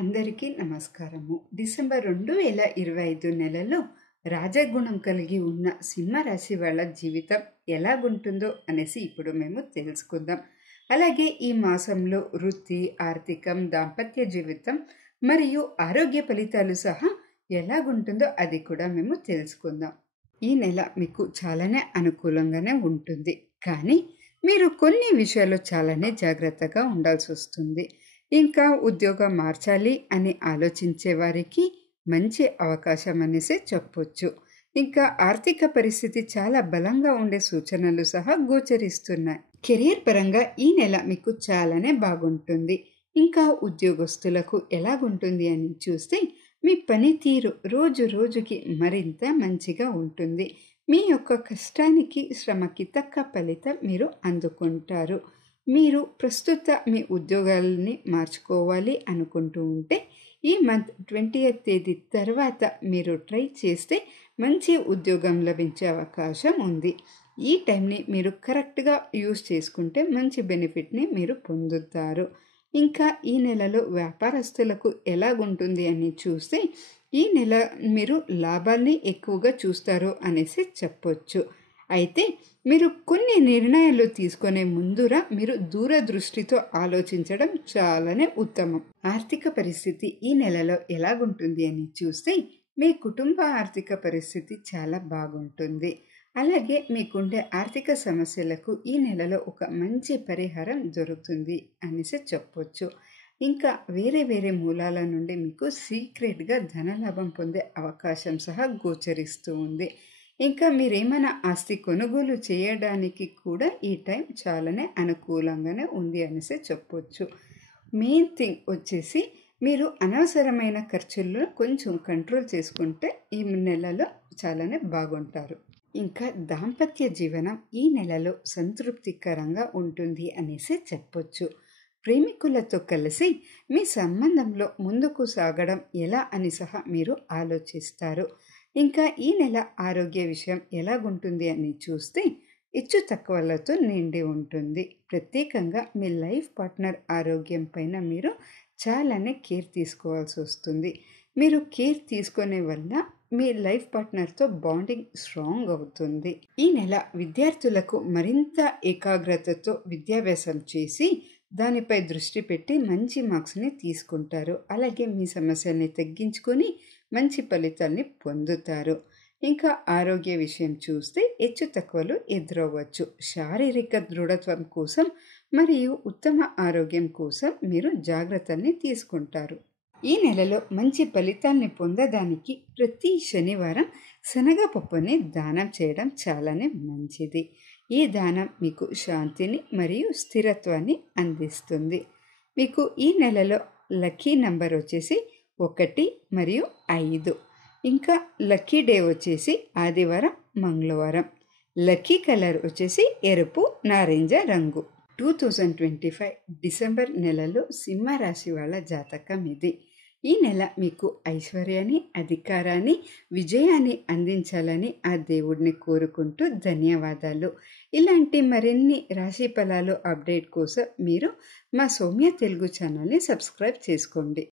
అందరికీ నమస్కారము. డిసెంబర్ 2025 నెలలో రాజగుణం కలిగి ఉన్న సింహరాశి వాళ్ళ జీవితం ఎలాగుంటుందో అనేసి ఇప్పుడు మేము తెలుసుకుందాం. అలాగే ఈ మాసంలో వృత్తి, ఆర్థికం, దాంపత్య జీవితం మరియు ఆరోగ్య ఫలితాలు సహా ఎలాగుంటుందో అది కూడా మేము తెలుసుకుందాం. ఈ నెల మీకు చాలానే అనుకూలంగానే ఉంటుంది, కానీ మీరు కొన్ని విషయాల్లో చాలానే జాగ్రత్తగా ఉండాల్సి వస్తుంది. ఇంకా ఉద్యోగం మార్చాలి అని ఆలోచించే వారికి మంచి అవకాశం అనేసి చెప్పొచ్చు. ఇంకా ఆర్థిక పరిస్థితి చాలా బలంగా ఉండే సూచనలు సహా గోచరిస్తున్నాయి. కెరియర్ పరంగా ఈ నెల మీకు చాలానే బాగుంటుంది. ఇంకా ఉద్యోగస్తులకు ఎలాగుంటుంది అని చూస్తే మీ పనితీరు రోజు రోజుకి మరింత మంచిగా ఉంటుంది. మీ యొక్క కష్టానికి, శ్రమకి తక్క ఫలితం మీరు అందుకుంటారు. మీరు ప్రస్తుత మీ ఉద్యోగాలని మార్చుకోవాలి అనుకుంటూ ఉంటే ఈ మంత్ 20వ తేదీ తర్వాత మీరు ట్రై చేస్తే మంచి ఉద్యోగం లభించే అవకాశం ఉంది. ఈ టైంని మీరు కరెక్ట్గా యూజ్ చేసుకుంటే మంచి బెనిఫిట్ని మీరు పొందుతారు. ఇంకా ఈ నెలలో వ్యాపారస్తులకు ఎలాగుంటుంది అని చూస్తే ఈ నెల మీరు లాభాల్ని ఎక్కువగా చూస్తారు అనేసి చెప్పొచ్చు. అయితే మీరు కొన్ని నిర్ణయాలు తీసుకునే ముందురా మీరు దూరదృష్టితో ఆలోచించడం చాలానే ఉత్తమం. ఆర్థిక పరిస్థితి ఈ నెలలో ఎలాగుంటుంది అని చూస్తే మీ కుటుంబ ఆర్థిక పరిస్థితి చాలా బాగుంటుంది. అలాగే మీకుండే ఆర్థిక సమస్యలకు ఈ నెలలో ఒక మంచి పరిహారం దొరుకుతుంది అనేసి చెప్పొచ్చు. ఇంకా వేరే వేరే మూలాల నుండి మీకు సీక్రెట్గా ధనలాభం పొందే అవకాశం సహా గోచరిస్తూ ఉంది. ఇంకా మీరేమైనా ఆస్తి కొనుగోలు చేయడానికి కూడా ఈ టైం చాలానే అనుకూలంగానే ఉంది అనేసి చెప్పొచ్చు. మెయిన్ థింగ్ వచ్చేసి మీరు అనవసరమైన ఖర్చుల్లో కొంచెం కంట్రోల్ చేసుకుంటే ఈ నెలలో చాలానే బాగుంటారు. ఇంకా దాంపత్య జీవనం ఈ నెలలో సంతృప్తికరంగా ఉంటుంది అనేసి చెప్పొచ్చు. ప్రేమికులతో కలిసి మీ సంబంధంలో ముందుకు సాగడం ఎలా అని సహా మీరు ఆలోచిస్తారు. ఇంకా ఈ నెల ఆరోగ్య విషయం ఎలాగుంటుంది అని చూస్తే హెచ్చు తక్కువలతో నిండి ఉంటుంది. ప్రత్యేకంగా మీ లైఫ్ పార్ట్నర్ ఆరోగ్యం పైన మీరు చాలానే కేర్ తీసుకోవాల్సి వస్తుంది. మీరు కేర్ తీసుకునే వల్ల మీ లైఫ్ పార్ట్నర్తో బాండింగ్ స్ట్రాంగ్ అవుతుంది. ఈ నెల విద్యార్థులకు మరింత ఏకాగ్రతతో విద్యాభ్యాసం చేసి దానిపై దృష్టి పెట్టి మంచి మార్క్స్ని తీసుకుంటారు. అలాగే మీ సమస్యల్ని తగ్గించుకొని మంచి ఫలితాల్ని పొందుతారు. ఇంకా ఆరోగ్య విషయం చూస్తే హెచ్చు తక్కువలు ఎదురవ్వచ్చు. శారీరక దృఢత్వం కోసం మరియు ఉత్తమ ఆరోగ్యం కోసం మీరు జాగ్రత్తల్ని తీసుకుంటారు. ఈ నెలలో మంచి ఫలితాల్ని పొందడానికి ప్రతి శనివారం శనగపప్పుని దానం చేయడం చాలానే మంచిది. ఈ దానం మీకు శాంతిని మరియు స్థిరత్వాన్ని అందిస్తుంది. మీకు ఈ నెలలో లక్కీ నంబర్ వచ్చేసి 1 మరియు 5. ఇంకా లక్కీ డే వచ్చేసి ఆదివారం, మంగళవారం. లక్కీ కలర్ వచ్చేసి ఎరుపు, నారింజ రంగు. 2025 డిసెంబర్ నెలలో సింహరాశి వాళ్ళ జాతకం ఇది. ఈ నెల మీకు ఐశ్వర్యాన్ని, అధికారాన్ని, విజయాన్ని అందించాలని ఆ దేవుడిని కోరుకుంటూ ధన్యవాదాలు. ఇలాంటి మరిన్ని రాశి ఫలాలు అప్డేట్ కోసం మీరు మా సౌమ్య తెలుగు ఛానల్ని సబ్స్క్రైబ్ చేసుకోండి.